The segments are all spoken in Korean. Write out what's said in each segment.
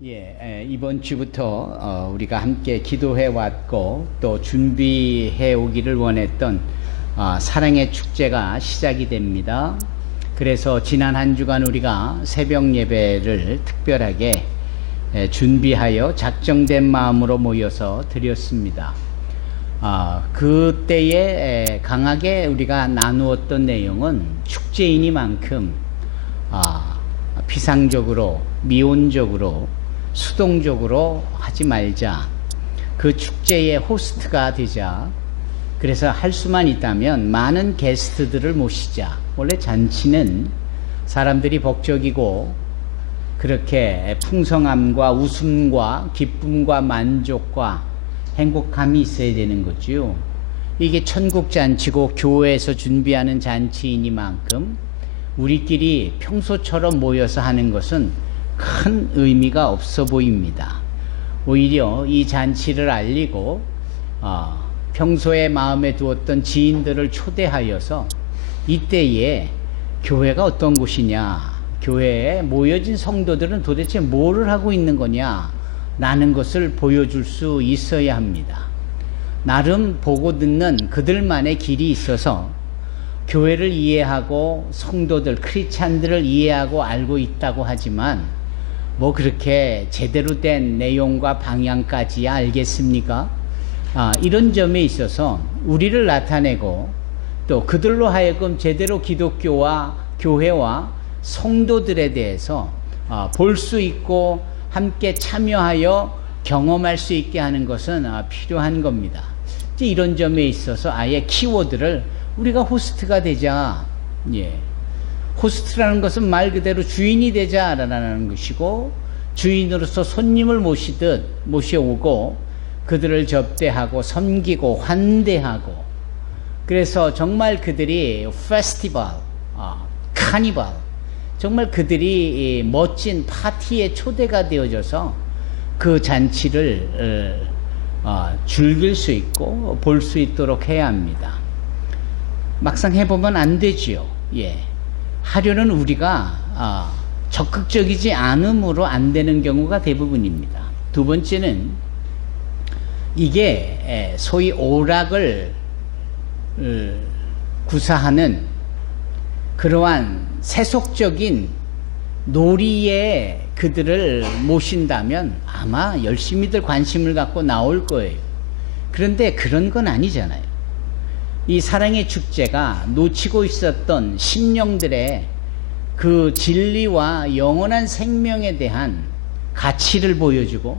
이번 주부터 우리가 함께 기도해 왔고 또 준비해 오기를 원했던 사랑의 축제가 시작이 됩니다. 그래서 지난 한 주간 우리가 새벽 예배를 특별하게 준비하여 작정된 마음으로 모여서 드렸습니다. 그때에 강하게 우리가 나누었던 내용은 축제이니만큼 비상적으로, 미온적으로, 수동적으로 하지 말자. 그 축제의 호스트가 되자. 그래서 할 수만 있다면 많은 게스트들을 모시자. 원래 잔치는 사람들이 복적이고 그렇게 풍성함과 웃음과 기쁨과 만족과 행복함이 있어야 되는 거죠. 이게 천국 잔치고 교회에서 준비하는 잔치이니만큼 우리끼리 평소처럼 모여서 하는 것은 큰 의미가 없어 보입니다. 오히려 이 잔치를 알리고 평소에 마음에 두었던 지인들을 초대하여서 이때에 교회가 어떤 곳이냐, 교회에 모여진 성도들은 도대체 뭐를 하고 있는 거냐 라는 것을 보여줄 수 있어야 합니다. 나름 보고 듣는 그들만의 길이 있어서 교회를 이해하고 성도들, 크리스찬들을 이해하고 알고 있다고 하지만 뭐 그렇게 제대로 된 내용과 방향까지야 알겠습니까? 이런 점에 있어서 우리를 나타내고 또 그들로 하여금 제대로 기독교와 교회와 성도들에 대해서 볼 수 있고 함께 참여하여 경험할 수 있게 하는 것은 필요한 겁니다. 이런 점에 있어서 아예 키워드를 우리가 호스트가 되자. 호스트라는 것은 말 그대로 주인이 되자라는 것이고, 주인으로서 손님을 모셔오고 그들을 접대하고 섬기고 환대하고, 그래서 정말 그들이 페스티벌, 카니발, 정말 그들이 멋진 파티의 초대가 되어져서 그 잔치를 즐길 수 있고 볼 수 있도록 해야 합니다. 막상 해보면 안 되지요. 하려는 우리가 적극적이지 않음으로 안 되는 경우가 대부분입니다. 두 번째는 이게 소위 오락을 구사하는 그러한 세속적인 놀이에 그들을 모신다면 아마 열심히들 관심을 갖고 나올 거예요. 그런데 그런 건 아니잖아요. 이 사랑의 축제가 놓치고 있었던 심령들의 그 진리와 영원한 생명에 대한 가치를 보여주고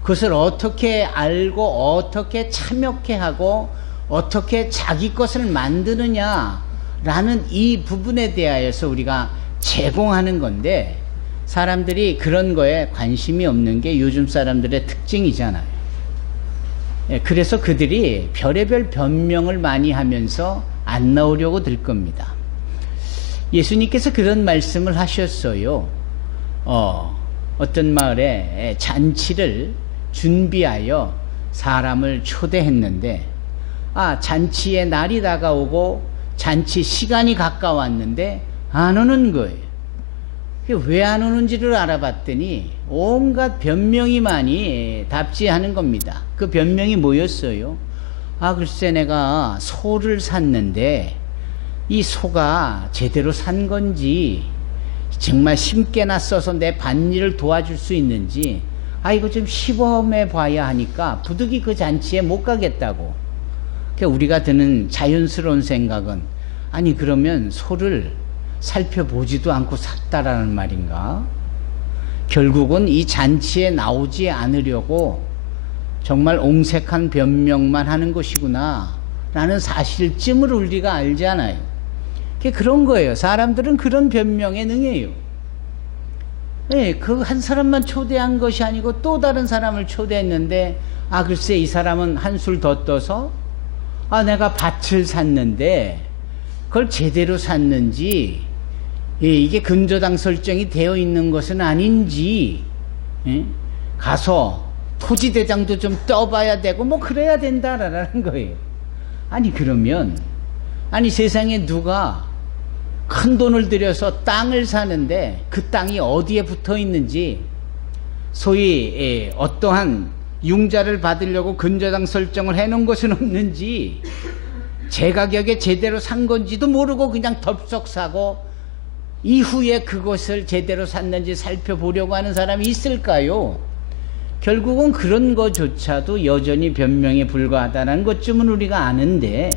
그것을 어떻게 알고 어떻게 참여케 하고 어떻게 자기 것을 만드느냐라는 이 부분에 대하여서 우리가 제공하는 건데, 사람들이 그런 거에 관심이 없는 게 요즘 사람들의 특징이잖아요. 그래서 그들이 별의별 변명을 많이 하면서 안 나오려고 들 겁니다. 예수님께서 그런 말씀을 하셨어요. 어떤 마을에 잔치를 준비하여 사람을 초대했는데, 잔치의 날이 다가오고 잔치 시간이 가까웠는데 안 오는 거예요. 왜 안 오는지를 알아봤더니 온갖 변명이 많이 답지하는 겁니다. 그 변명이 뭐였어요? 글쎄 내가 소를 샀는데 이 소가 제대로 산 건지, 정말 심게나 써서 내 밭일을 도와줄 수 있는지 이거 좀 시범해 봐야 하니까 부득이 그 잔치에 못 가겠다고. 우리가 드는 자연스러운 생각은, 아니 그러면 소를 살펴보지도 않고 샀다라는 말인가? 결국은 이 잔치에 나오지 않으려고 정말 옹색한 변명만 하는 것이구나 라는 사실쯤을 우리가 알잖아요. 그런 거예요. 사람들은 그런 변명에 능해요. 그 한 사람만 초대한 것이 아니고 또 다른 사람을 초대했는데 글쎄 이 사람은 한술 더 떠서 내가 밭을 샀는데 그걸 제대로 샀는지, 이게 근저당 설정이 되어 있는 것은 아닌지, 가서 토지대장도 좀 떠봐야 되고 뭐 그래야 된다라는 거예요. 그러면 세상에 누가 큰 돈을 들여서 땅을 사는데 그 땅이 어디에 붙어 있는지, 소위 어떠한 융자를 받으려고 근저당 설정을 해놓은 것은 없는지, 제 가격에 제대로 산 건지도 모르고 그냥 덥석 사고 이후에 그것을 제대로 샀는지 살펴보려고 하는 사람이 있을까요? 결국은 그런 것조차도 여전히 변명에 불과하다는 것쯤은 우리가 아는데,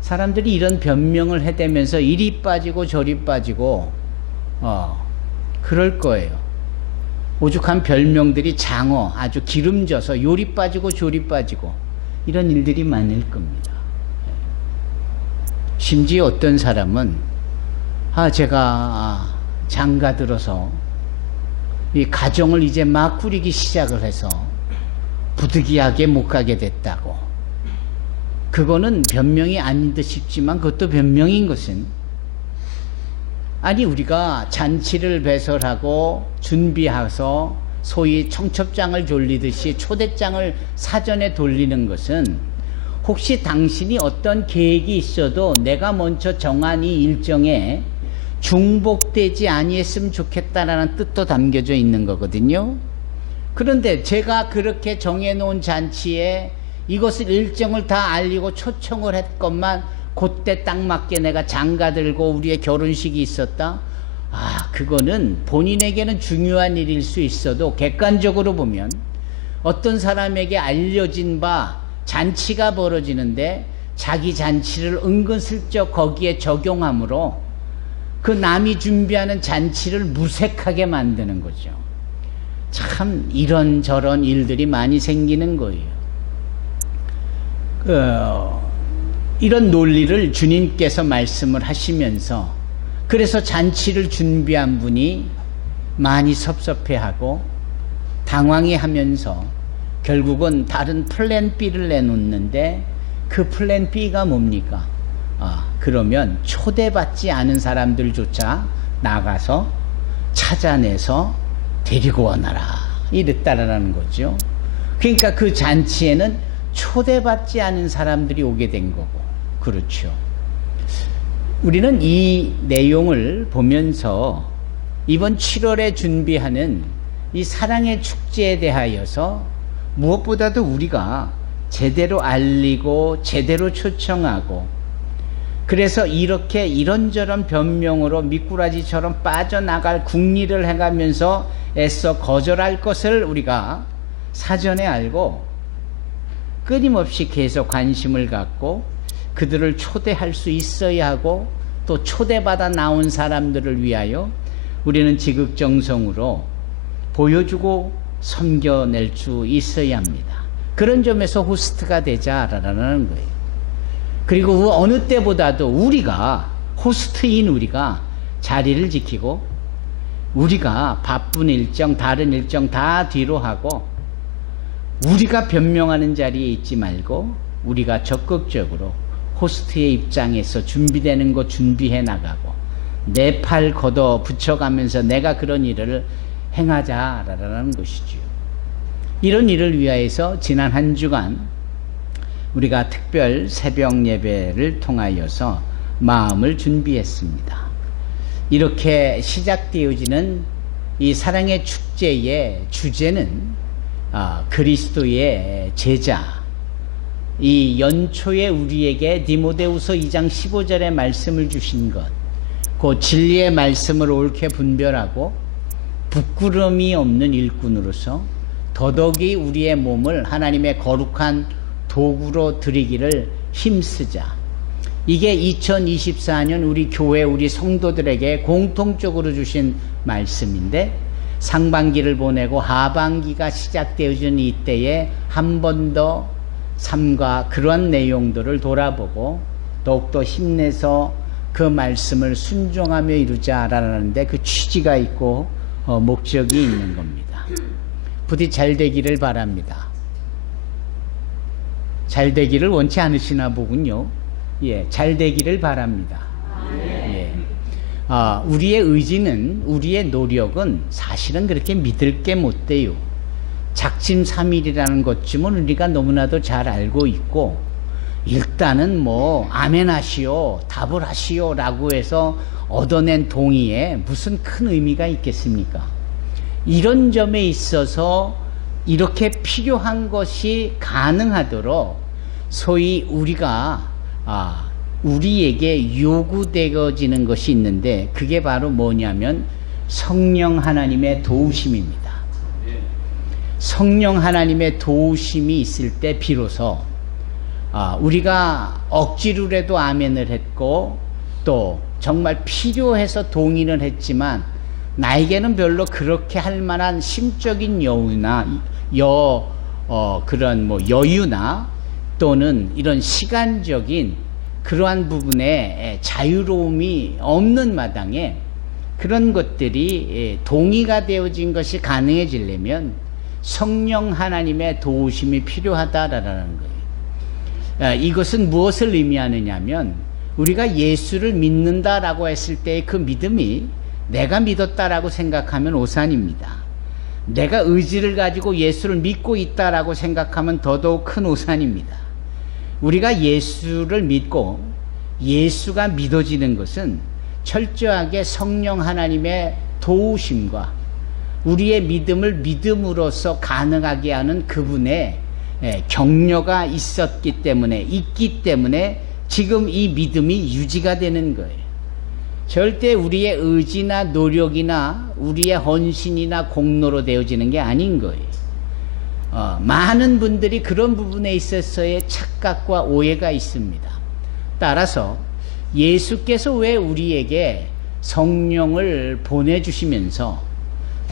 사람들이 이런 변명을 해대면서 이리 빠지고 저리 빠지고 그럴 거예요. 오죽한 별명들이 장어, 아주 기름져서 요리 빠지고 조리 빠지고 이런 일들이 많을 겁니다. 심지어 어떤 사람은 제가 장가 들어서 이 가정을 이제 막 꾸리기 시작을 해서 부득이하게 못 가게 됐다고. 그거는 변명이 아닌 듯 싶지만 그것도 변명인 것은, 아니 우리가 잔치를 배설하고 준비해서 소위 청첩장을 돌리듯이 초대장을 사전에 돌리는 것은, 혹시 당신이 어떤 계획이 있어도 내가 먼저 정한 이 일정에 중복되지 아니했으면 좋겠다라는 뜻도 담겨져 있는 거거든요. 그런데 제가 그렇게 정해놓은 잔치에 이것을 일정을 다 알리고 초청을 했건만 그때 딱 맞게 내가 장가 들고 우리의 결혼식이 있었다? 그거는 본인에게는 중요한 일일 수 있어도 객관적으로 보면 어떤 사람에게 알려진 바 잔치가 벌어지는데 자기 잔치를 은근슬쩍 거기에 적용함으로 그 남이 준비하는 잔치를 무색하게 만드는 거죠. 참 이런저런 일들이 많이 생기는 거예요. 이런 논리를 주님께서 말씀을 하시면서, 그래서 잔치를 준비한 분이 많이 섭섭해하고 당황해하면서 결국은 다른 플랜 B를 내놓는데, 그 플랜 B가 뭡니까? 그러면 초대받지 않은 사람들조차 나가서 찾아내서 데리고 와놔라, 이랬다라는 거죠. 그러니까 그 잔치에는 초대받지 않은 사람들이 오게 된 거고. 그렇죠. 우리는 이 내용을 보면서 이번 7월에 준비하는 이 사랑의 축제에 대하여서 무엇보다도 우리가 제대로 알리고 제대로 초청하고, 그래서 이렇게 이런저런 변명으로 미꾸라지처럼 빠져나갈 궁리를 해가면서 애써 거절할 것을 우리가 사전에 알고 끊임없이 계속 관심을 갖고 그들을 초대할 수 있어야 하고, 또 초대받아 나온 사람들을 위하여 우리는 지극정성으로 보여주고 섬겨낼 수 있어야 합니다. 그런 점에서 호스트가 되자라는 거예요. 그리고 그 어느 때보다도 우리가, 호스트인 우리가 자리를 지키고, 우리가 바쁜 일정, 다른 일정 다 뒤로 하고, 우리가 변명하는 자리에 있지 말고 우리가 적극적으로 호스트의 입장에서 준비되는 거 준비해 나가고, 내 팔 걷어 붙여가면서 내가 그런 일을 행하자라는 것이지요. 이런 일을 위하여서 지난 한 주간 우리가 특별 새벽 예배를 통하여서 마음을 준비했습니다. 이렇게 시작되어지는 이 사랑의 축제의 주제는 그리스도의 제자, 이 연초에 우리에게 디모데후서 2장 15절의 말씀을 주신 것, 그 진리의 말씀을 옳게 분별하고 부끄러움이 없는 일꾼으로서 더더욱이 우리의 몸을 하나님의 거룩한 도구로 드리기를 힘쓰자. 이게 2024년 우리 교회, 우리 성도들에게 공통적으로 주신 말씀인데, 상반기를 보내고 하반기가 시작되어지는 이때에 한 번 더 삶과 그러한 내용들을 돌아보고 더욱더 힘내서 그 말씀을 순종하며 이루자라는데 그 취지가 있고 목적이 있는 겁니다. 부디 잘 되기를 바랍니다. 잘 되기를 원치 않으시나 보군요. 예, 잘 되기를 바랍니다. 예. 우리의 의지는, 우리의 노력은 사실은 그렇게 믿을 게 못 돼요. 작심삼일이라는 것쯤은 우리가 너무나도 잘 알고 있고, 일단은 뭐 아멘 하시오, 답을 하시오 라고 해서 얻어낸 동의에 무슨 큰 의미가 있겠습니까? 이런 점에 있어서 이렇게 필요한 것이 가능하도록 소위 우리가 우리에게 요구되어지는 것이 있는데, 그게 바로 뭐냐면 성령 하나님의 도우심입니다. 성령 하나님의 도우심이 있을 때 비로소 우리가 억지로라도 아멘을 했고, 또 정말 필요해서 동의를 했지만 나에게는 별로 그렇게 할 만한 심적인 여유나 그런 여유나 또는 이런 시간적인 그러한 부분에 자유로움이 없는 마당에 그런 것들이 동의가 되어진 것이 가능해지려면 성령 하나님의 도우심이 필요하다라는 거예요. 이것은 무엇을 의미하느냐면, 우리가 예수를 믿는다라고 했을 때의 그 믿음이 내가 믿었다라고 생각하면 오산입니다. 내가 의지를 가지고 예수를 믿고 있다라고 생각하면 더더욱 큰 오산입니다. 우리가 예수를 믿고 예수가 믿어지는 것은 철저하게 성령 하나님의 도우심과 우리의 믿음을 믿음으로써 가능하게 하는 그분의 격려가 있기 때문에 지금 이 믿음이 유지가 되는 거예요. 절대 우리의 의지나 노력이나 우리의 헌신이나 공로로 되어지는 게 아닌 거예요. 많은 분들이 그런 부분에 있어서의 착각과 오해가 있습니다. 따라서 예수께서 왜 우리에게 성령을 보내주시면서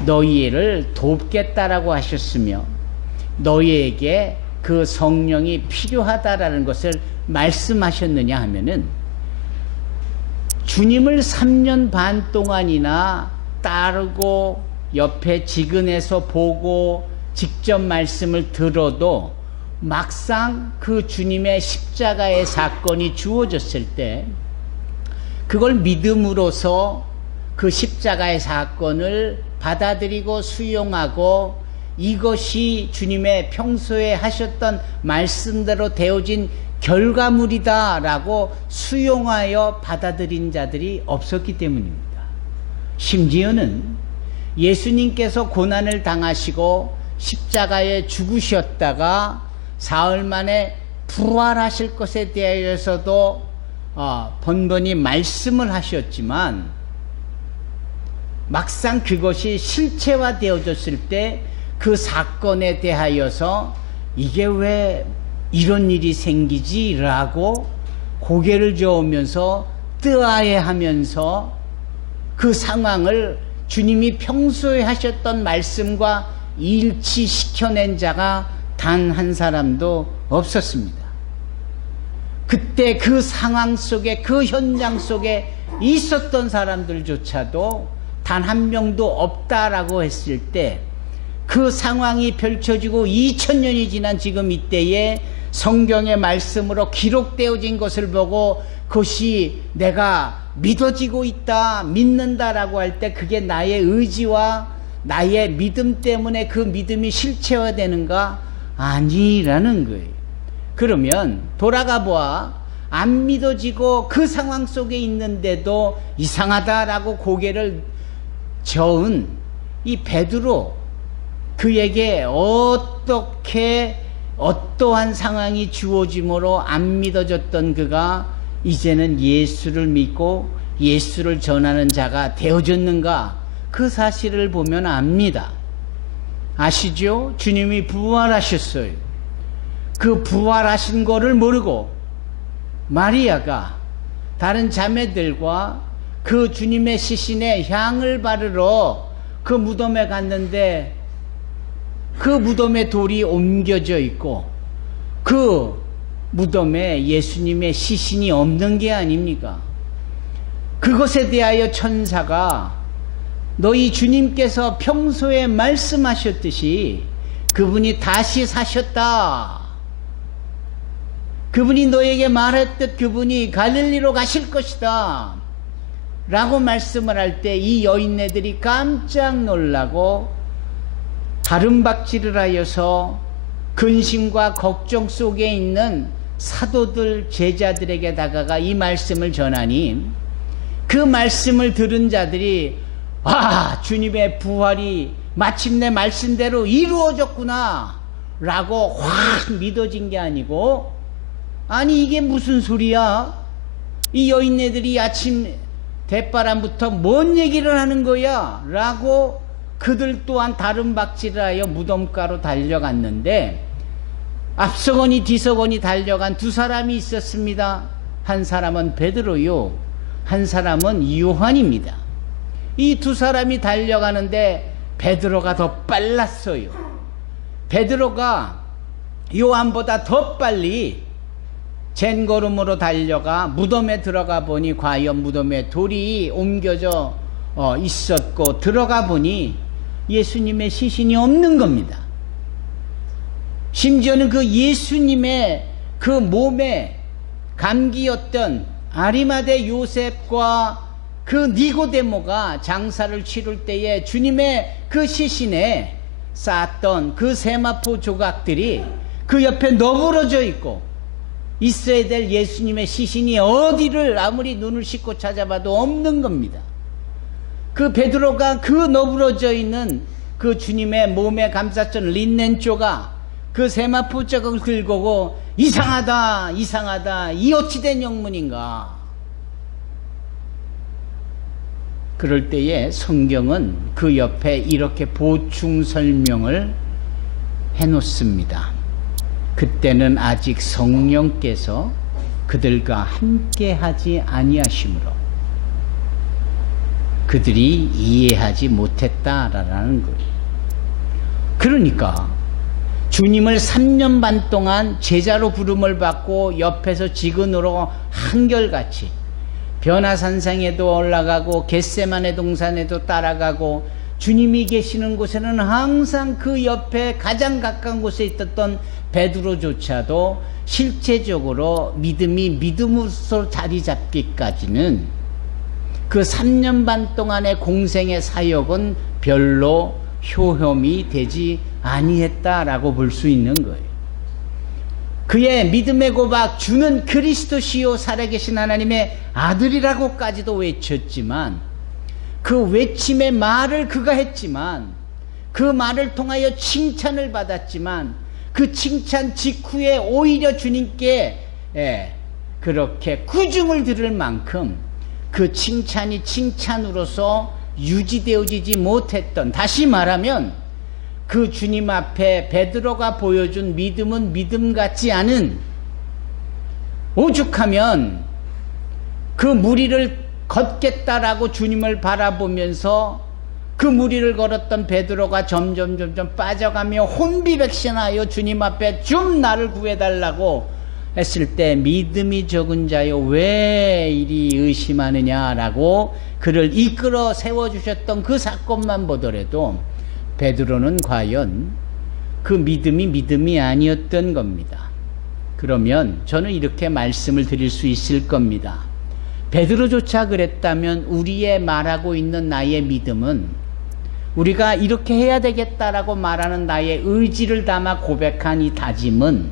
너희를 돕겠다라고 하셨으며 너희에게 그 성령이 필요하다라는 것을 말씀하셨느냐 하면은, 주님을 3년 반 동안이나 따르고 옆에 지근해서 보고 직접 말씀을 들어도 막상 그 주님의 십자가의 사건이 주어졌을 때 그걸 믿음으로써 그 십자가의 사건을 받아들이고 수용하고 이것이 주님의 평소에 하셨던 말씀대로 되어진 결과물이다라고 수용하여 받아들인 자들이 없었기 때문입니다. 심지어는 예수님께서 고난을 당하시고 십자가에 죽으셨다가 사흘 만에 부활하실 것에 대하여서도 번번이 말씀을 하셨지만, 막상 그것이 실체화되어졌을 때 그 사건에 대하여서 이게 왜 이런 일이 생기지? 라고 고개를 저으면서 뜨아해하면서 그 상황을 주님이 평소에 하셨던 말씀과 일치시켜낸 자가 단 한 사람도 없었습니다. 그때 그 상황 속에, 그 현장 속에 있었던 사람들조차도 단 한 명도 없다라고 했을 때, 그 상황이 펼쳐지고 2000년이 지난 지금 이때에 성경의 말씀으로 기록되어진 것을 보고 그것이 내가 믿어지고 있다, 믿는다라고 할 때 그게 나의 의지와 나의 믿음 때문에 그 믿음이 실체화되는가? 아니라는 거예요. 그러면 돌아가 보아 안 믿어지고 그 상황 속에 있는데도 이상하다라고 고개를 저은 이 베드로, 그에게 어떻게 어떠한 상황이 주어짐으로 안 믿어졌던 그가 이제는 예수를 믿고 예수를 전하는 자가 되어졌는가? 그 사실을 보면 압니다. 아시죠? 주님이 부활하셨어요. 그 부활하신 거를 모르고 마리아가 다른 자매들과 그 주님의 시신에 향을 바르러 그 무덤에 갔는데, 그 무덤에 돌이 옮겨져 있고 그 무덤에 예수님의 시신이 없는 게 아닙니까? 그것에 대하여 천사가 너희 주님께서 평소에 말씀하셨듯이 그분이 다시 사셨다, 그분이 너에게 말했듯 그분이 갈릴리로 가실 것이다 라고 말씀을 할 때 이 여인네들이 깜짝 놀라고 다름박질을 하여서 근심과 걱정 속에 있는 사도들, 제자들에게 다가가 이 말씀을 전하니, 그 말씀을 들은 자들이 주님의 부활이 마침내 말씀대로 이루어졌구나 라고 확 믿어진 게 아니고, 아니 이게 무슨 소리야? 이 여인네들이 아침 대바람부터 뭔 얘기를 하는 거야? 라고 그들 또한 다른 박질을 하여 무덤가로 달려갔는데, 앞서거니 뒤서거니 달려간 두 사람이 있었습니다. 한 사람은 베드로요, 한 사람은 요한입니다. 이 두 사람이 달려가는데 베드로가 더 빨랐어요. 베드로가 요한보다 더 빨리 젠걸음으로 달려가 무덤에 들어가 보니 과연 무덤에 돌이 옮겨져 있었고, 들어가 보니 예수님의 시신이 없는 겁니다. 심지어는 그 예수님의 그 몸에 감기였던 아리마대 요셉과 그 니고데모가 장사를 치를 때에 주님의 그 시신에 쌓았던 그 세마포 조각들이 그 옆에 너부러져 있고, 있어야 될 예수님의 시신이 어디를 아무리 눈을 씻고 찾아봐도 없는 겁니다. 그 베드로가 그 너부러져 있는 그 주님의 몸에 감쌌던 린넨 조각, 그 세마포 조각을 긁고 이상하다 이상하다, 이 어찌된 영문인가. 그럴 때에 성경은 그 옆에 이렇게 보충 설명을 해놓습니다. 그때는 아직 성령께서 그들과 함께 하지 아니하심으로 그들이 이해하지 못했다라는 거예요. 그러니까 주님을 3년 반 동안 제자로 부름을 받고 옆에서 직은으로 한결같이 변화산상에도 올라가고 겟세마네 동산에도 따라가고, 주님이 계시는 곳에는 항상 그 옆에 가장 가까운 곳에 있었던 베드로조차도 실제적으로 믿음이 믿음으로서 자리 잡기까지는 그 3년 반 동안의 공생의 사역은 별로 효험이 되지 아니했다라고 볼 수 있는 거예요. 그의 믿음의 고백, 주는 그리스도시요 살아계신 하나님의 아들이라고까지도 외쳤지만, 그 외침의 말을 그가 했지만, 그 말을 통하여 칭찬을 받았지만, 그 칭찬 직후에 오히려 주님께 그렇게 구중을 들을 만큼 그 칭찬이 칭찬으로서 유지되어지지 못했던, 다시 말하면 그 주님 앞에 베드로가 보여준 믿음은 믿음 같지 않은, 오죽하면 그 무리를 걷겠다라고 주님을 바라보면서 그 무리를 걸었던 베드로가 점점 빠져가며 혼비백신하여 주님 앞에 좀 나를 구해달라고 했을 때, 믿음이 적은 자여 왜 이리 의심하느냐라고 그를 이끌어 세워주셨던 그 사건만 보더라도 베드로는 과연 그 믿음이 믿음이 아니었던 겁니다. 그러면 저는 이렇게 말씀을 드릴 수 있을 겁니다. 베드로조차 그랬다면 우리의 말하고 있는 나의 믿음은, 우리가 이렇게 해야 되겠다라고 말하는 나의 의지를 담아 고백한 이 다짐은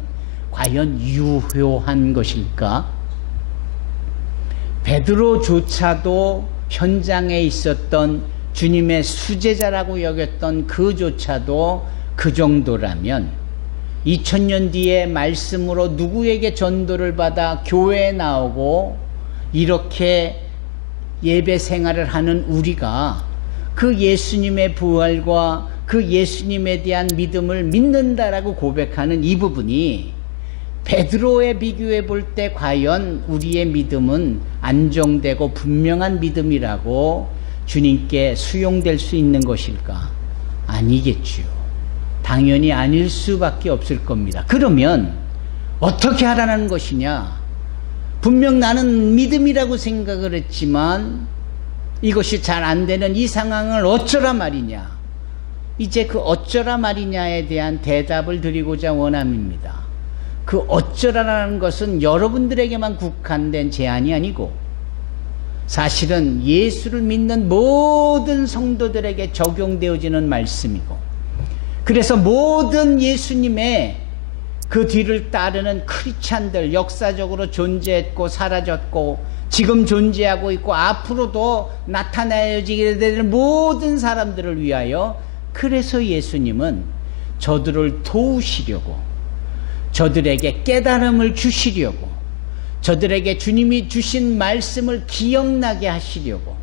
과연 유효한 것일까? 베드로조차도 현장에 있었던 주님의 수제자라고 여겼던 그조차도 그 정도라면, 2000년 뒤에 말씀으로 누구에게 전도를 받아 교회에 나오고 이렇게 예배 생활을 하는 우리가 그 예수님의 부활과 그 예수님에 대한 믿음을 믿는다라고 고백하는 이 부분이 베드로에 비교해 볼 때 과연 우리의 믿음은 안정되고 분명한 믿음이라고 주님께 수용될 수 있는 것일까? 아니겠죠. 당연히 아닐 수밖에 없을 겁니다. 그러면 어떻게 하라는 것이냐? 분명 나는 믿음이라고 생각을 했지만 이것이 잘 안 되는 이 상황을 어쩌라 말이냐? 이제 그 어쩌라 말이냐에 대한 대답을 드리고자 원함입니다. 그 어쩌라라는 것은 여러분들에게만 국한된 제안이 아니고 사실은 예수를 믿는 모든 성도들에게 적용되어지는 말씀이고, 그래서 모든 예수님의 그 뒤를 따르는 크리스찬들, 역사적으로 존재했고 사라졌고 지금 존재하고 있고 앞으로도 나타나야지게 되는 모든 사람들을 위하여 그래서 예수님은 저들을 도우시려고, 저들에게 깨달음을 주시려고, 저들에게 주님이 주신 말씀을 기억나게 하시려고,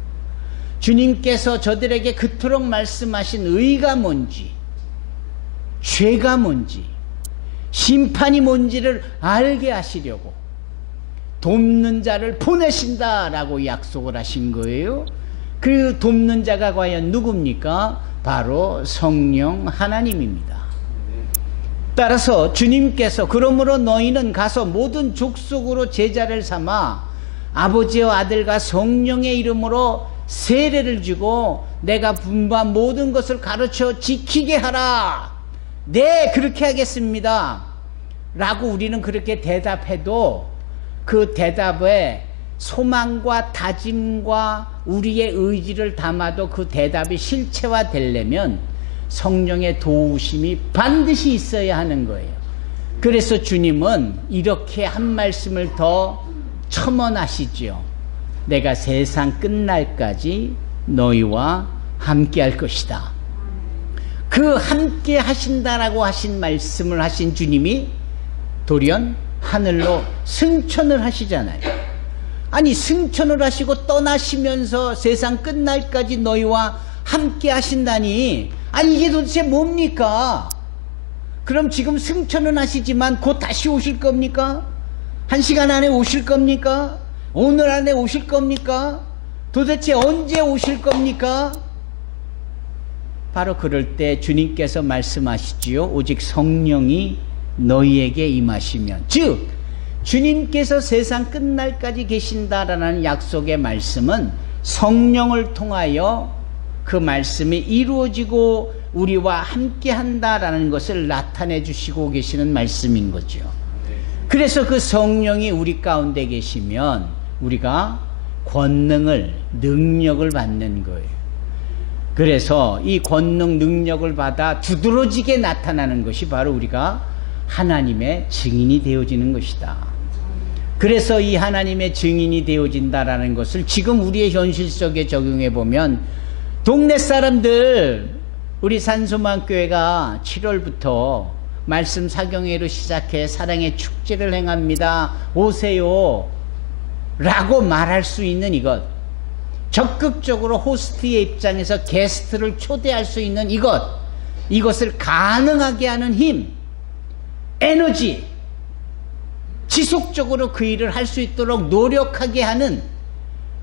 주님께서 저들에게 그토록 말씀하신 의가 뭔지, 죄가 뭔지, 심판이 뭔지를 알게 하시려고 돕는 자를 보내신다라고 약속을 하신 거예요. 그 돕는 자가 과연 누굽니까? 바로 성령 하나님입니다. 따라서 주님께서 그러므로 너희는 가서 모든 족속으로 제자를 삼아 아버지와 아들과 성령의 이름으로 세례를 주고 내가 분부한 모든 것을 가르쳐 지키게 하라. 네, 그렇게 하겠습니다 라고 우리는 그렇게 대답해도 그 대답에 소망과 다짐과 우리의 의지를 담아도 그 대답이 실체화되려면 성령의 도우심이 반드시 있어야 하는 거예요. 그래서 주님은 이렇게 한 말씀을 더 첨언하시죠. 내가 세상 끝날까지 너희와 함께 할 것이다. 그 함께 하신다라고 하신 말씀을 하신 주님이 돌연 하늘로 승천을 하시잖아요. 아니, 승천을 하시고 떠나시면서 세상 끝날까지 너희와 함께 하신다니, 아니 이게 도대체 뭡니까? 그럼 지금 승천은 하시지만 곧 다시 오실 겁니까? 1시간 안에 오실 겁니까? 오늘 안에 오실 겁니까? 도대체 언제 오실 겁니까? 바로 그럴 때 주님께서 말씀하시지요. 오직 성령이 너희에게 임하시면, 즉 주님께서 세상 끝날까지 계신다라는 약속의 말씀은 성령을 통하여 그 말씀이 이루어지고 우리와 함께 한다라는 것을 나타내 주시고 계시는 말씀인 거죠. 그래서 그 성령이 우리 가운데 계시면 우리가 권능을, 능력을 받는 거예요. 그래서 이 권능, 능력을 받아 두드러지게 나타나는 것이 바로 우리가 하나님의 증인이 되어지는 것이다. 그래서 이 하나님의 증인이 되어진다라는 것을 지금 우리의 현실 속에 적용해 보면, 동네 사람들, 우리 산소망교회가 7월부터 말씀 사경회로 시작해 사랑의 축제를 행합니다. 오세요 라고 말할 수 있는 이것, 적극적으로 호스트의 입장에서 게스트를 초대할 수 있는 이것을 가능하게 하는 힘, 에너지, 지속적으로 그 일을 할 수 있도록 노력하게 하는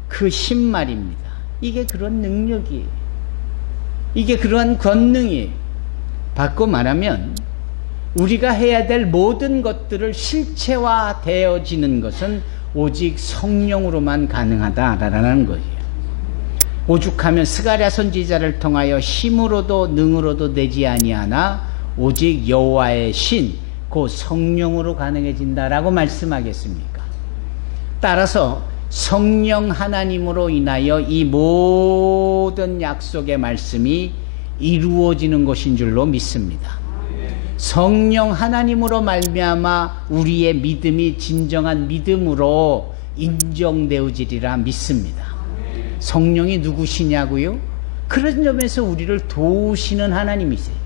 그 힘 말입니다. 이게 그런 능력이에요. 이게 그러한 권능이에요. 바꿔 말하면 우리가 해야 될 모든 것들을 실체화되어지는 것은 오직 성령으로만 가능하다라는 거예요. 오죽하면 스가랴 선지자를 통하여 힘으로도 능으로도 되지 아니하나 오직 여호와의 신, 그 성령으로 가능해진다라고 말씀하겠습니까? 따라서 성령 하나님으로 인하여 이 모든 약속의 말씀이 이루어지는 것인 줄로 믿습니다. 성령 하나님으로 말미암아 우리의 믿음이 진정한 믿음으로 인정되어지리라 믿습니다. 성령이 누구시냐고요? 그런 점에서 우리를 도우시는 하나님이세요.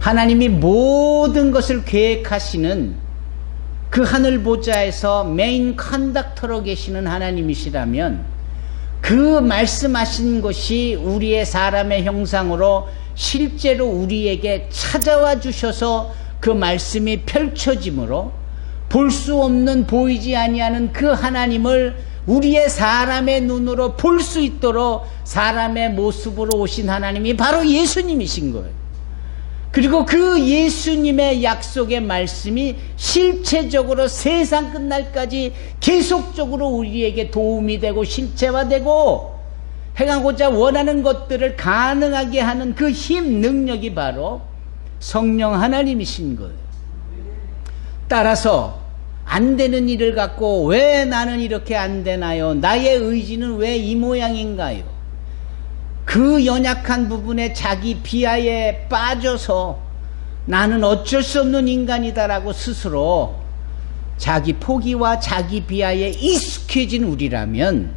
하나님이 모든 것을 계획하시는 그 하늘 보좌에서 메인 컨덕터로 계시는 하나님이시라면, 그 말씀하신 것이 우리의 사람의 형상으로 실제로 우리에게 찾아와 주셔서 그 말씀이 펼쳐짐으로 볼 수 없는, 보이지 아니하는 그 하나님을 우리의 사람의 눈으로 볼 수 있도록 사람의 모습으로 오신 하나님이 바로 예수님이신 거예요. 그리고 그 예수님의 약속의 말씀이 실체적으로 세상 끝날까지 계속적으로 우리에게 도움이 되고 실체화되고 행하고자 원하는 것들을 가능하게 하는 그 힘, 능력이 바로 성령 하나님이신 거예요. 따라서 안 되는 일을 갖고 왜 나는 이렇게 안 되나요? 나의 의지는 왜 이 모양인가요? 그 연약한 부분에 자기 비하에 빠져서 나는 어쩔 수 없는 인간이다라고 스스로 자기 포기와 자기 비하에 익숙해진 우리라면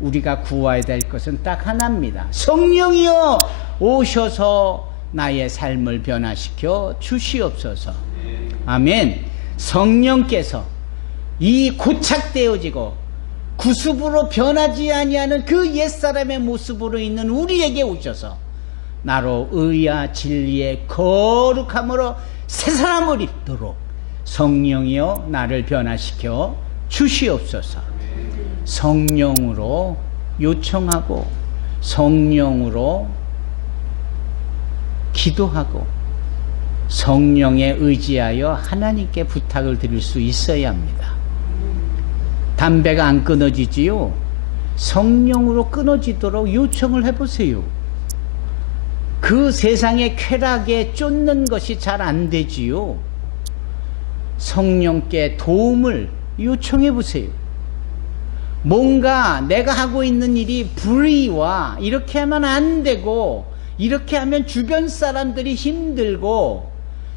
우리가 구해야 될 것은 딱 하나입니다. 성령이여 오셔서 나의 삶을 변화시켜 주시옵소서. 아멘. 성령께서 이 고착되어지고 구습으로 변하지 아니하는 그 옛사람의 모습으로 있는 우리에게 오셔서 나로 의와 진리의 거룩함으로 새 사람을 입도록 성령이여 나를 변화시켜 주시옵소서. 성령으로 요청하고 성령으로 기도하고 성령에 의지하여 하나님께 부탁을 드릴 수 있어야 합니다. 담배가 안 끊어지지요? 성령으로 끊어지도록 요청을 해보세요. 그 세상의 쾌락에 쫓는 것이 잘 안 되지요. 성령께 도움을 요청해 보세요. 뭔가 내가 하고 있는 일이 불의와 이렇게 하면 안 되고 이렇게 하면 주변 사람들이 힘들고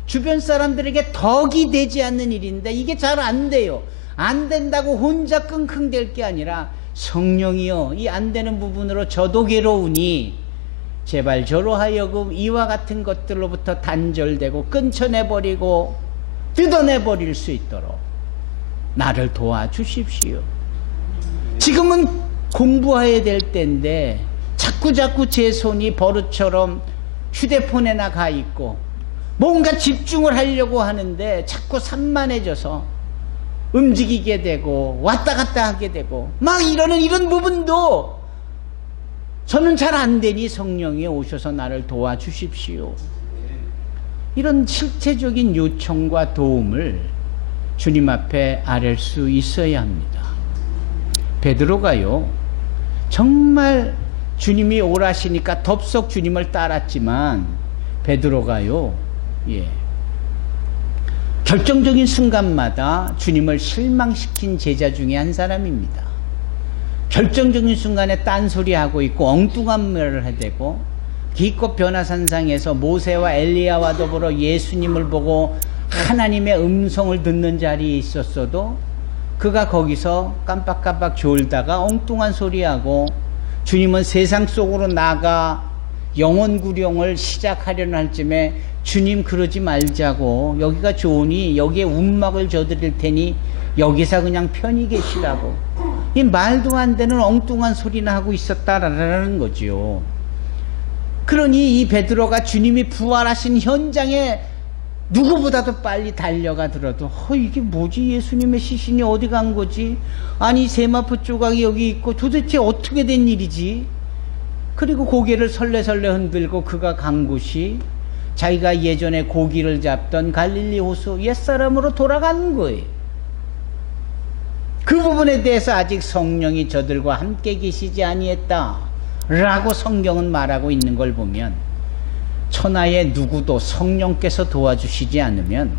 주변 사람들에게 덕이 되지 않는 일인데 이게 잘 안 돼요. 안 된다고 혼자 끙끙댈 게 아니라 성령이여 이 안 되는 부분으로 저도 괴로우니 제발 저로 하여금 이와 같은 것들로부터 단절되고 끊쳐내버리고 뜯어내버릴 수 있도록 나를 도와주십시오. 지금은 공부해야 될 때인데 자꾸자꾸 제 손이 버릇처럼 휴대폰에나 가 있고 뭔가 집중을 하려고 하는데 자꾸 산만해져서 움직이게 되고 왔다 갔다 하게 되고 막 이런 부분도 저는 잘 안 되니 성령이 오셔서 나를 도와주십시오. 이런 실체적인 요청과 도움을 주님 앞에 아뢰 수 있어야 합니다. 베드로가요 정말 주님이 오라시니까 덥석 주님을 따랐지만 베드로가요 결정적인 순간마다 주님을 실망시킨 제자 중에 한 사람입니다. 결정적인 순간에 딴소리하고 있고 엉뚱한 말을 해대고 기껏 변화산상에서 모세와 엘리야와 더불어 예수님을 보고 하나님의 음성을 듣는 자리에 있었어도 그가 거기서 깜빡깜빡 졸다가 엉뚱한 소리하고 주님은 세상 속으로 나가 영혼구령을 시작하려는 할 쯤에 주님 그러지 말자고 여기가 좋으니 여기에 운막을 져드릴 테니 여기서 그냥 편히 계시라고 이 말도 안 되는 엉뚱한 소리나 하고 있었다라는 거죠. 그러니 이 베드로가 주님이 부활하신 현장에 누구보다도 빨리 달려가 들어도 이게 뭐지? 예수님의 시신이 어디 간 거지? 아니 세마포 조각이 여기 있고 도대체 어떻게 된 일이지? 그리고 고개를 설레설레 흔들고 그가 간 곳이 자기가 예전에 고기를 잡던 갈릴리 호수 옛사람으로 돌아간 거예요. 그 부분에 대해서 아직 성령이 저들과 함께 계시지 아니했다 라고 성경은 말하고 있는 걸 보면 천하의 누구도 성령께서 도와주시지 않으면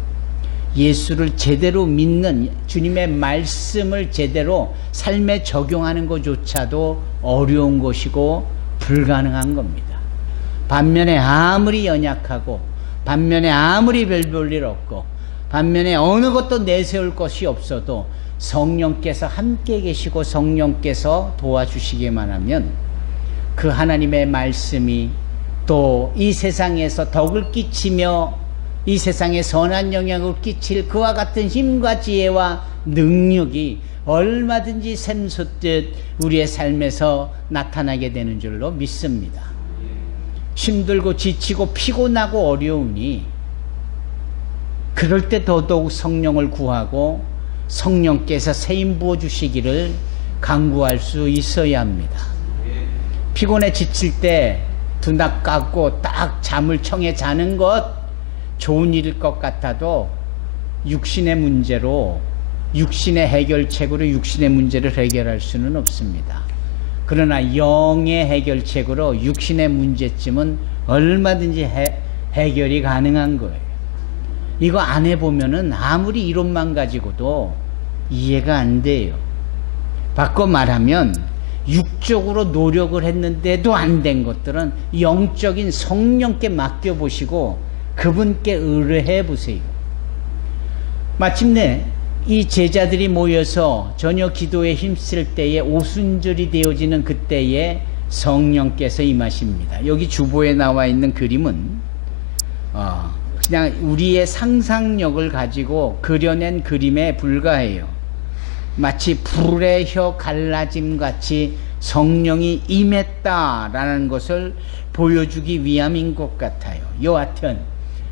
예수를 제대로 믿는 주님의 말씀을 제대로 삶에 적용하는 것조차도 어려운 것이고 불가능한 겁니다. 반면에 아무리 연약하고 반면에 아무리 별 볼 일 없고 반면에 어느 것도 내세울 것이 없어도 성령께서 함께 계시고 성령께서 도와주시기만 하면 그 하나님의 말씀이 또 이 세상에서 덕을 끼치며 이 세상에 선한 영향을 끼칠 그와 같은 힘과 지혜와 능력이 얼마든지 샘솟듯 우리의 삶에서 나타나게 되는 줄로 믿습니다. 힘들고 지치고 피곤하고 어려우니 그럴 때 더더욱 성령을 구하고 성령께서 세임 부어주시기를 간구할 수 있어야 합니다. 피곤해 지칠 때 두낙 깎고 딱 잠을 청해 자는 것 좋은 일일 것 같아도 육신의 문제로 육신의 해결책으로 육신의 문제를 해결할 수는 없습니다. 그러나 영의 해결책으로 육신의 문제점은 얼마든지 해결이 가능한 거예요. 이거 안 해보면은 아무리 이론만 가지고도 이해가 안 돼요. 바꿔 말하면 육적으로 노력을 했는데도 안 된 것들은 영적인 성령께 맡겨보시고 그분께 의뢰해 보세요. 마침내 이 제자들이 모여서 저녁 기도에 힘쓸 때에 오순절이 되어지는 그때에 성령께서 임하십니다. 여기 주보에 나와 있는 그림은 그냥 우리의 상상력을 가지고 그려낸 그림에 불과해요. 마치 불의 혀 갈라짐 같이 성령이 임했다라는 것을 보여주기 위함인 것 같아요. 여하튼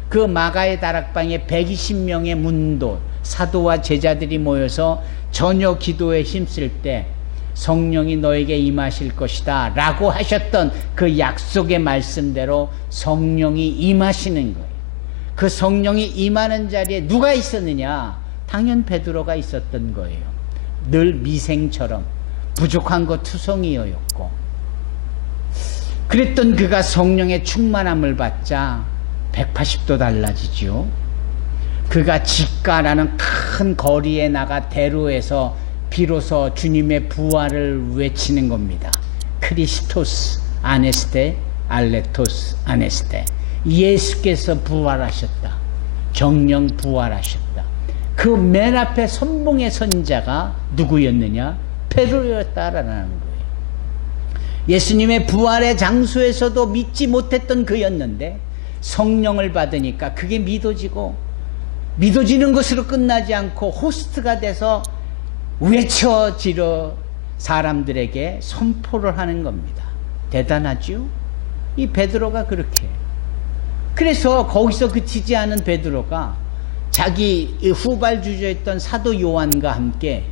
그 마가의 다락방에 120명의 문도 사도와 제자들이 모여서 저녁 기도에 힘쓸 때 성령이 너에게 임하실 것이다 라고 하셨던 그 약속의 말씀대로 성령이 임하시는 거예요. 그 성령이 임하는 자리에 누가 있었느냐? 당연 베드로가 있었던 거예요. 늘 미생처럼 부족한 것 투성이였고, 그랬던 그가 성령의 충만함을 받자 180도 달라지죠. 그가 직가라는 큰 거리에 나가 대로에서 비로소 주님의 부활을 외치는 겁니다. 크리스토스 아네스테 알레토스 아네스테. 예수께서 부활하셨다. 정령 부활하셨다. 그 맨 앞에 선봉의 선자가 누구였느냐? 베드로였다라는 거예요. 예수님의 부활의 장소에서도 믿지 못했던 그였는데 성령을 받으니까 그게 믿어지는 것으로 끝나지 않고 호스트가 돼서 외쳐지러 사람들에게 선포를 하는 겁니다. 대단하죠? 이 베드로가 그렇게. 그래서 거기서 그치지 않은 베드로가 자기 후발주자였던 사도 요한과 함께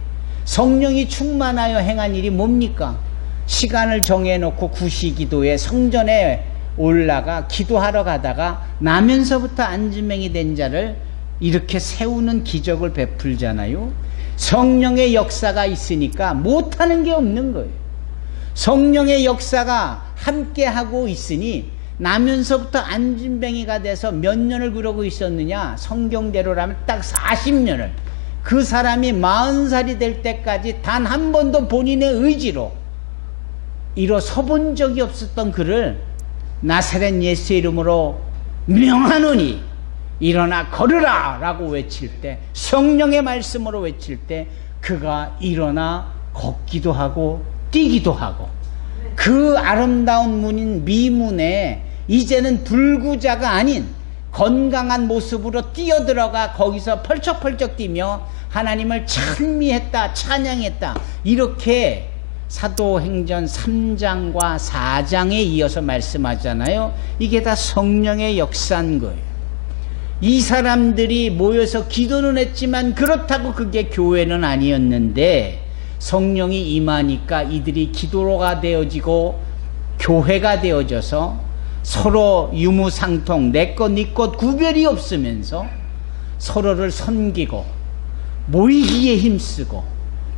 성령이 충만하여 행한 일이 뭡니까? 시간을 정해놓고 구시기도에 성전에 올라가 기도하러 가다가 나면서부터 안진뱅이 된 자를 이렇게 세우는 기적을 베풀잖아요. 성령의 역사가 있으니까 못하는 게 없는 거예요. 성령의 역사가 함께하고 있으니 나면서부터 안진뱅이가 돼서 몇 년을 그러고 있었느냐? 성경대로라면 딱 40년을. 그 사람이 40살이 될 때까지 단 한 번도 본인의 의지로 일어서 본 적이 없었던 그를 나사렛 예수의 이름으로 명하노니 일어나 걸으라 라고 외칠 때, 성령의 말씀으로 외칠 때 그가 일어나 걷기도 하고 뛰기도 하고, 그 아름다운 문인 미문에 이제는 불구자가 아닌 건강한 모습으로 뛰어들어가 거기서 펄쩍펄쩍 뛰며 하나님을 찬미했다, 찬양했다. 이렇게 사도행전 3장과 4장에 이어서 말씀하잖아요. 이게 다 성령의 역사인 거예요. 이 사람들이 모여서 기도는 했지만 그렇다고 그게 교회는 아니었는데 성령이 임하니까 이들이 기도로가 되어지고 교회가 되어져서 서로 유무상통, 내 것 네 것 구별이 없으면서 서로를 섬기고 모이기에 힘쓰고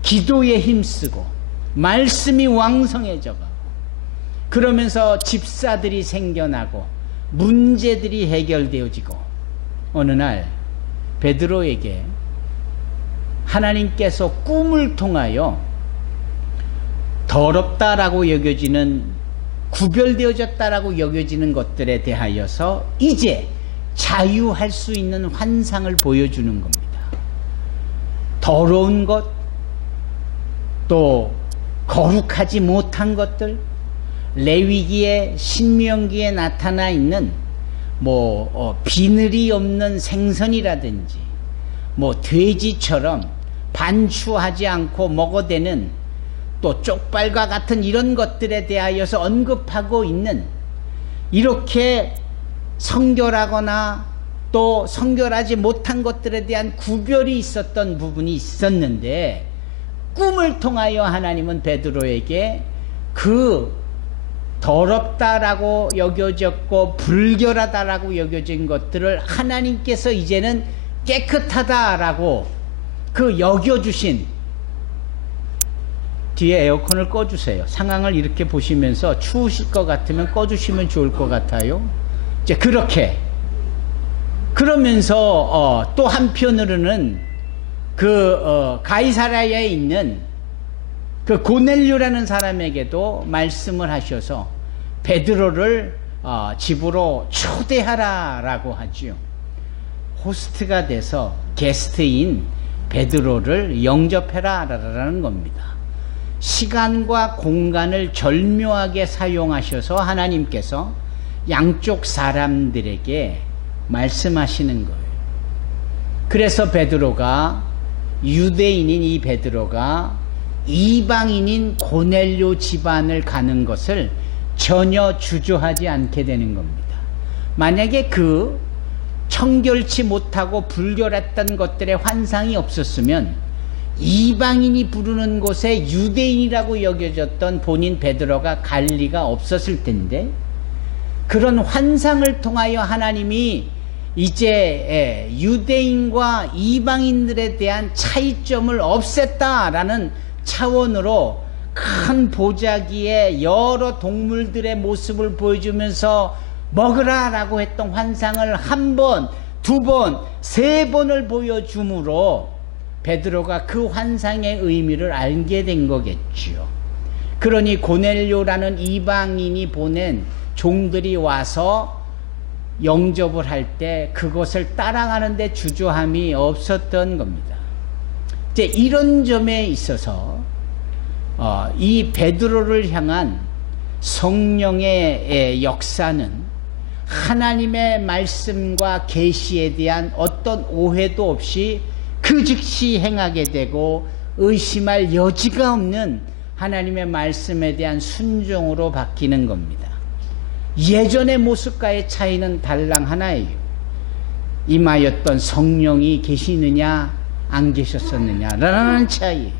기도에 힘쓰고 말씀이 왕성해져가고, 그러면서 집사들이 생겨나고 문제들이 해결되어지고, 어느 날 베드로에게 하나님께서 꿈을 통하여 더럽다라고 여겨지는, 구별되어졌다라고 여겨지는 것들에 대하여서 이제 자유할 수 있는 환상을 보여주는 겁니다. 더러운 것, 또 거룩하지 못한 것들, 레위기에 신명기에 나타나 있는 비늘이 없는 생선이라든지 돼지처럼 반추하지 않고 먹어대는 또 쪽발과 같은 이런 것들에 대하여서 언급하고 있는, 이렇게 성결하거나 또 성결하지 못한 것들에 대한 구별이 있었던 부분이 있었는데, 꿈을 통하여 하나님은 베드로에게 그 더럽다라고 여겨졌고 불결하다라고 여겨진 것들을 하나님께서 이제는 깨끗하다라고 그 여겨주신, 뒤에 에어컨을 꺼주세요. 상황을 이렇게 보시면서 추우실 것 같으면 꺼주시면 좋을 것 같아요. 이제 그렇게 그러면서 또 한편으로는 가이사랴에 있는 그 고넬료라는 사람에게도 말씀을 하셔서 베드로를 집으로 초대하라라고 하죠. 호스트가 돼서 게스트인 베드로를 영접해라라는 겁니다. 시간과 공간을 절묘하게 사용하셔서 하나님께서 양쪽 사람들에게 말씀하시는 거예요. 그래서 베드로가, 유대인인 이 베드로가 이방인인 고넬료 집안을 가는 것을 전혀 주저하지 않게 되는 겁니다. 만약에 그 청결치 못하고 불결했던 것들의 환상이 없었으면 이방인이 부르는 곳에 유대인이라고 여겨졌던 본인 베드로가 갈 리가 없었을 텐데, 그런 환상을 통하여 하나님이 이제 유대인과 이방인들에 대한 차이점을 없앴다라는 차원으로 큰 보자기에 여러 동물들의 모습을 보여주면서 먹으라라고 했던 환상을 한 번, 두 번, 세 번을 보여줌으로 베드로가 그 환상의 의미를 알게 된 거겠지요. 그러니 고넬료라는 이방인이 보낸 종들이 와서 영접을 할 때 그것을 따라가는 데 주저함이 없었던 겁니다. 이제 이런 점에 있어서 이 베드로를 향한 성령의 역사는 하나님의 말씀과 계시에 대한 어떤 오해도 없이 그 즉시 행하게 되고 의심할 여지가 없는 하나님의 말씀에 대한 순종으로 바뀌는 겁니다. 예전의 모습과의 차이는 달랑 하나예요. 임하였던 성령이 계시느냐 안 계셨었느냐라는 차이.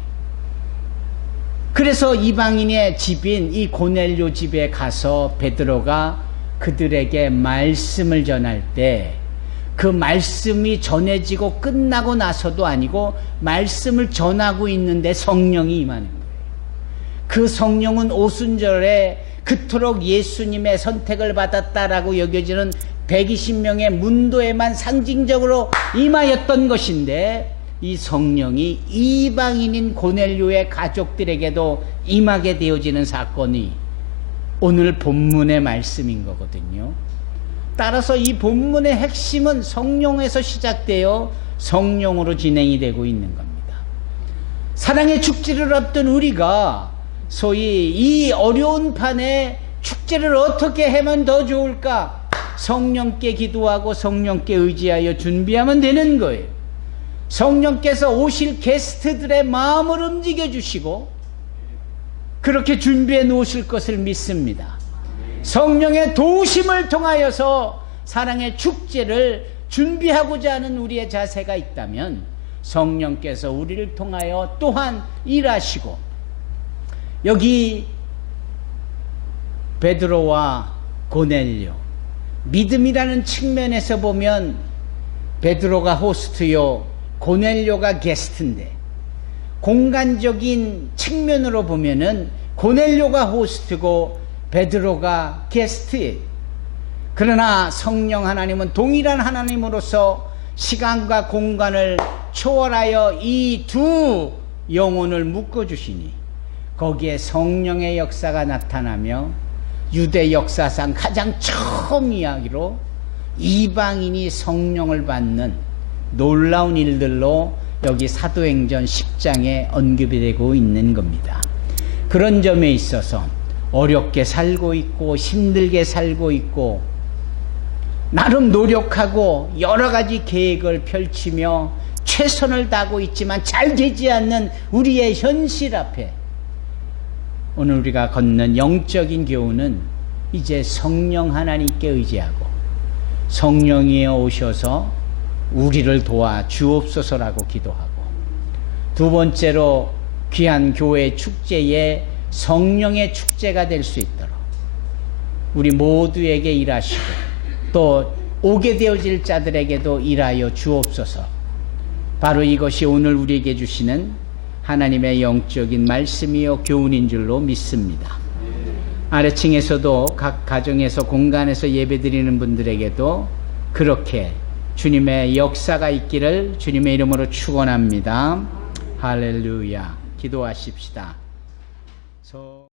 그래서 이방인의 집인 이 고넬료 집에 가서 베드로가 그들에게 말씀을 전할 때 그 말씀이 전해지고 끝나고 나서도 아니고 말씀을 전하고 있는데 성령이 임하는 거예요. 그 성령은 오순절에 그토록 예수님의 선택을 받았다라고 여겨지는 120명의 문도에만 상징적으로 임하였던 것인데, 이 성령이 이방인인 고넬료의 가족들에게도 임하게 되어지는 사건이 오늘 본문의 말씀인 거거든요. 따라서 이 본문의 핵심은 성령에서 시작되어 성령으로 진행이 되고 있는 겁니다. 사랑의 축제를 앞둔 우리가 소위 이 어려운 판에 축제를 어떻게 하면 더 좋을까? 성령께 기도하고 성령께 의지하여 준비하면 되는 거예요. 성령께서 오실 게스트들의 마음을 움직여 주시고 그렇게 준비해 놓으실 것을 믿습니다. 성령의 도우심을 통하여서 사랑의 축제를 준비하고자 하는 우리의 자세가 있다면 성령께서 우리를 통하여 또한 일하시고, 여기 베드로와 고넬료, 믿음이라는 측면에서 보면 베드로가 호스트요 고넬료가 게스트인데, 공간적인 측면으로 보면은 고넬료가 호스트고 베드로가 게스트예요. 그러나 성령 하나님은 동일한 하나님으로서 시간과 공간을 초월하여 이 두 영혼을 묶어주시니 거기에 성령의 역사가 나타나며 유대 역사상 가장 처음 이야기로 이방인이 성령을 받는 놀라운 일들로 여기 사도행전 10장에 언급이 되고 있는 겁니다. 그런 점에 있어서 어렵게 살고 있고 힘들게 살고 있고 나름 노력하고 여러 가지 계획을 펼치며 최선을 다하고 있지만 잘 되지 않는 우리의 현실 앞에 오늘 우리가 걷는 영적인 교훈은 이제 성령 하나님께 의지하고 성령이 오셔서 우리를 도와 주옵소서라고 기도하고, 두 번째로 귀한 교회 축제에 성령의 축제가 될 수 있도록 우리 모두에게 일하시고 또 오게 되어질 자들에게도 일하여 주옵소서. 바로 이것이 오늘 우리에게 주시는 하나님의 영적인 말씀이요 교훈인 줄로 믿습니다. 아래층에서도 각 가정에서 공간에서 예배드리는 분들에게도 그렇게 주님의 역사가 있기를 주님의 이름으로 축원합니다. 할렐루야. 기도하십시다.